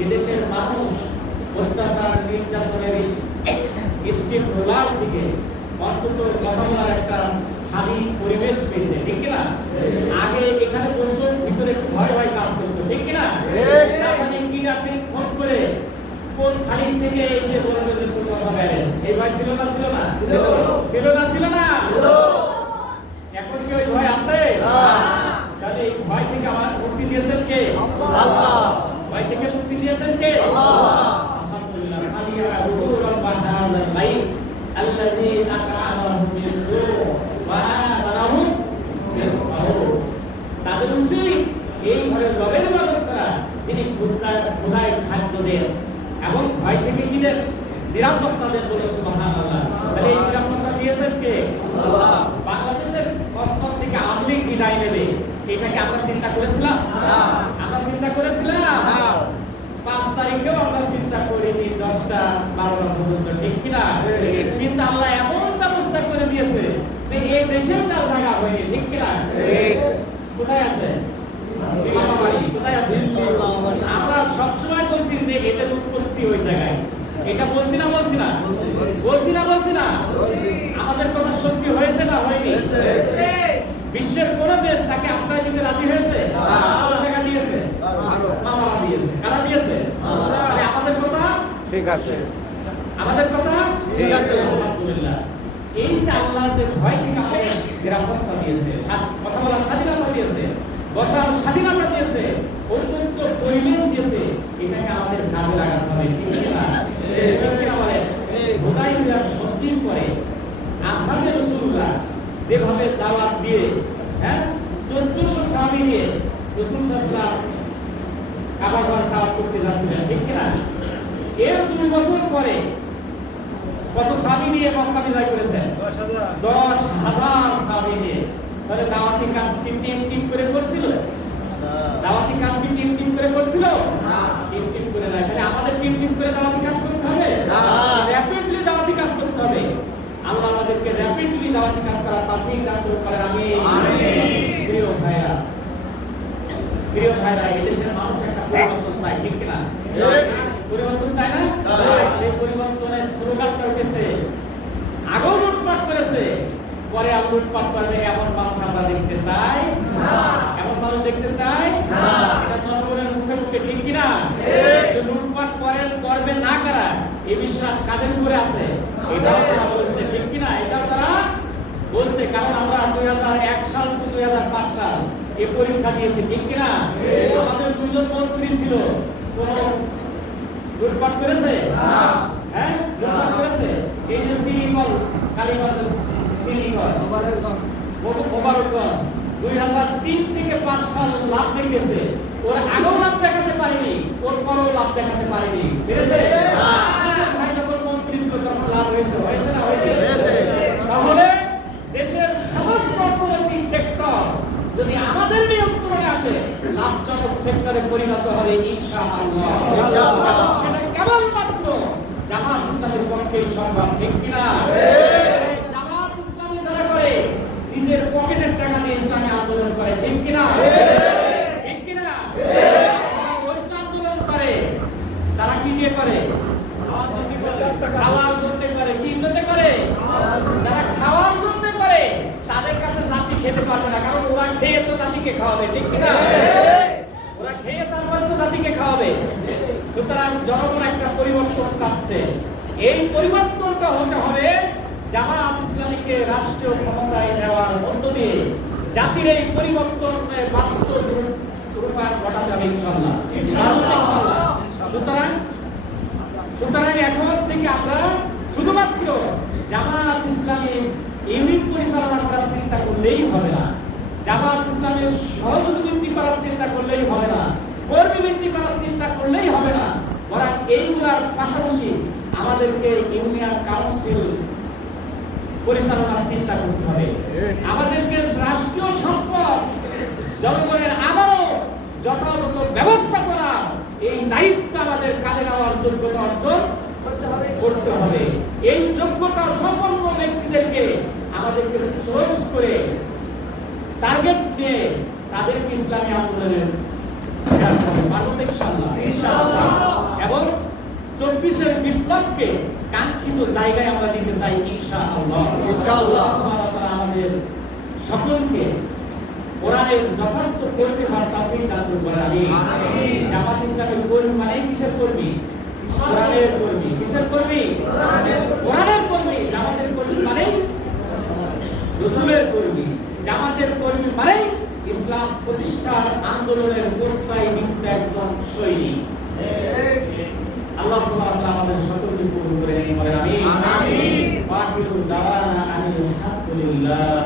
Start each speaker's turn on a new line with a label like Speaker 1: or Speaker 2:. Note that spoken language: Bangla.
Speaker 1: এদেশের মানুষ অত্যাচার নির্যাতনের রোলার থেকে অন্তত একটা স্বাধীন পরিবেশ পেয়েছে ঠিক কিনা? আগে এখানে ভিতরে ভয় ভয় কাজ করতো ঠিক কিনা? কি আপনি ফোন করে কোন খালি থেকে এসে বলবে যে তোর কথা ব্যারেজ এই ভয় ছিল না ছিল না? ছিল। না ছিল না? এখন কি ওই ভয় আছে? তাহলে এই ভয় থেকে আমার মুক্তি দিয়েছেন কে? ভয় থেকে মুক্তি দিয়েছেন কে আলহামদুলিল্লাহ আলিয়া রাব্বাহ হাযাল বাইত আল্লাযী আত'আমাহুম মিন জু' ওয়া মিন খাউফ তাদের উচিত এই ঘরের রবের ইবাদত করা যিনি খুদার খুদায় খাদ্য দেন এবং ভয় থেকে কি দেন নিরাপত্তা দেন বলে সুবহানাল্লাহ তাহলে এই নিরাপত্তা দিয়েছেন কে বাংলাদেশের অস্তর থেকে আওয়ামী লীগ বিদায় নেবে এটাকে আমরা চিন্তা করেছিলাম আমরা চিন্তা করেছিলাম তারিখেও আমরা চিন্তা করিনি দশটা বারোটা পর্যন্ত ঠিক কিনা? কিন্তু আল্লাহ এমন ব্যবস্থা করে দিয়েছে যে এই জায়গা হয়নি ঠিক কিনা? কোথায় আছে? কোথায় আছে? আমরা সবসময় বলছি যে এদের উৎপত্তি ওই জায়গায়। এটা বলছি না বলছি না? বলছি না বলছি না? আমাদের কথা সত্যি হয়েছে না হয়নি? বিশ্বের কোন দেশ তাকে আশ্রয় দিতে রাজি হয়েছে কোন জায়গা দিয়েছে মামারা দিয়েছে কারা দিয়েছে তাহলে আমাদের কথা
Speaker 2: ঠিক আছে।
Speaker 1: আমাদের কথা?
Speaker 2: ঠিক আছে।
Speaker 1: আলহামদুলিল্লাহ। এই যে আল্লাহ যে ভয় থেকে আমাদের নিরাপত্তা দিয়েছে কথা বলার স্বাধীনতা দিয়েছে বসার স্বাধীনতা দিয়েছে অত্যন্ত পরিবেশ দিয়েছে এটাকে আমাদের কাজে লাগাতে হবে সত্যির পরে আসামে রসুল্লাহ যেভাবে দাওয়াত দিয়ে হ্যাঁ চোদ্দশো সাহাবি নিয়ে রসুল সাল্লাম কাবা ঘর দাওয়াত করতে যাচ্ছিলেন ঠিক কিনা এর দুই বছর পরে কত সাহাবি নিয়ে মক্কা বিজয় করেছেন? দশ হাজার। সাহাবি নিয়ে। তাহলে দাওয়াতি কাজ কি টিম টিম করে করছিল? দাওয়াতি কাজ কি টিম টিম করে করছিল? টিম টিম করে না। তাহলে আমাদের টিম টিম করে দাওয়াতি কাজ করতে হবে? র্যাপিডলি দাওয়াতি কাজ করতে হবে। আল্লাহ আমাদেরকে র্যাপিডলি দাওয়াতি কাজ করার তৌফিক দান করুন করে আমি প্রিয় ভাইরা প্রিয় ভাইরা এই দেশের মানুষ একটা পরিবর্তন চায় ঠিক কিনা পরিবর্তন চায় না সেই পরিবর্তনের স্লোগানটা উঠেছে আগেও লুটপাট করেছে পরে আর লুটপাট করবে এমন মানুষ আমরা দেখতে চাই এমন মানুষ দেখতে চাই এটা জনগণের মুখে মুখে ঠিক কিনা যে লুটপাট করেন করবে না করা এই বিশ্বাস কাদের উপরে আছে? এটাও তারা বলছে ঠিক কিনা? এটাও তারা বলছে কারণ আমরা দুই হাজার এক সাল দুই হাজার পাঁচ সাল এই পরীক্ষা দিয়েছি ঠিক কিনা? আমাদের দুজন মন্ত্রী ছিল। কোন লুটপাট করেছে? হ্যাঁ লুটপাট করেছে? এই যে সিলিকল কালীগঞ্জ সিলিকল ওভারগঞ্জ দুই হাজার তিন থেকে পাঁচ সাল লাভ দেখেছে ওর আগেও লাভ দেখাতে পারেনি ওর পরেও লাভ দেখাতে পারেনি। পেরেছে? ভাই যখন মন্ত্রী ছিল তখন লাভ হয়েছে হয়েছে না হয়নি তাহলে দেশের সমস্ত অর্থনৈতিক সেক্টর যদি আমাদের নিয়ন্ত্রণে আসে লাভজনক সেক্টরে পরিণত হবে ইনশাআল্লাহ। সেটা কেবলমাত্র জামাত ইসলামের পক্ষে সম্ভব ঠিক কিনা? জামাত ইসলামী যারা করে নিজের পকেটের টাকা দিয়ে ইসলামী আন্দোলন করে ঠিক কিনা ঠিক কিনা যারা ওইটা আন্দোলন করে তারা কি দিয়ে করে খাওয়ার জন্য করে কি জন্য করে যারা খাওয়ার জন্য করে তাদের কাছে জাতি খেতে পারবে না কারণ ওরা খেয়ে তো জাতিকে খাওয়াবে ঠিক কিনা? ওরা খেয়ে তারপরে তো জাতিকে খাওয়াবে। সুতরাং জনগণ একটা পরিবর্তন চাচ্ছে। এই পরিবর্তনটা হতে হবে জামাত ইসলামীকে রাষ্ট্রীয় ক্ষমতায় নেওয়ার মধ্য দিয়ে। জাতির এই পরিবর্তনের বাস্তব রূপায়ণ ঘটাতে হবে ইনশাআল্লাহ। ইনশাআল্লাহ সুতরাং সুতরাং এখন থেকে আমরা শুধুমাত্র জামাত ইসলামী ইউনিট পরিচালনা করার চিন্তা করলেই হবে না। জামাত ইসলামের সহযোগী বৃদ্ধি করার চিন্তা করলেই হবে না, কর্মী বৃদ্ধি করার চিন্তা করলেই হবে না। বরং এইগুলার পাশাপাশি আমাদেরকে ইউনিয়ন কাউন্সিল পরিচালনার চিন্তা করতে হবে। আমাদেরকে রাষ্ট্রীয় সম্পদ, জনগণের আবারও যথাযথ ব্যবস্থা করা, এই দায়িত্ব আমাদের কাজে নেওয়ার যোগ্যতা অর্জন করতে হবে। এই যোগ্যতা সম্পন্ন ব্যক্তিদেরকে আমাদেরকে সোর্স করে টার্গেট দিয়ে তাদেরকে ইসলামী আন্দোলনের ইনশাআল্লাহ। চব্বিশের বিপ্লবকে কাঙ্ক্ষিত জায়গায় আমরা নিতে চাই আমাদের সকলকে কোরআনের যথার্থ কর্মী হওয়ার করুন আমিন।
Speaker 2: আমিন।
Speaker 1: জামাত ইসলামের কর্মী মানে কিসের কর্মী? কোরআনের কর্মী। কিসের কর্মী। কোরআনের কর্মী। জামাতের কর্মী মানে রসুলের কর্মী। জামাতের কর্মী মানে ইসলাম প্রতিষ্ঠার আন্দোলনের গোটাই নিত্য একজন সৈনিক। আল্লাহ সুবহানাহু ওয়া তাআলা আমাদের সকলকে কবুল করে নিন আমিন।
Speaker 2: আমিন।
Speaker 1: ওয়া আখিরু দাওয়ানা আমিন হামদুলিল্লাহ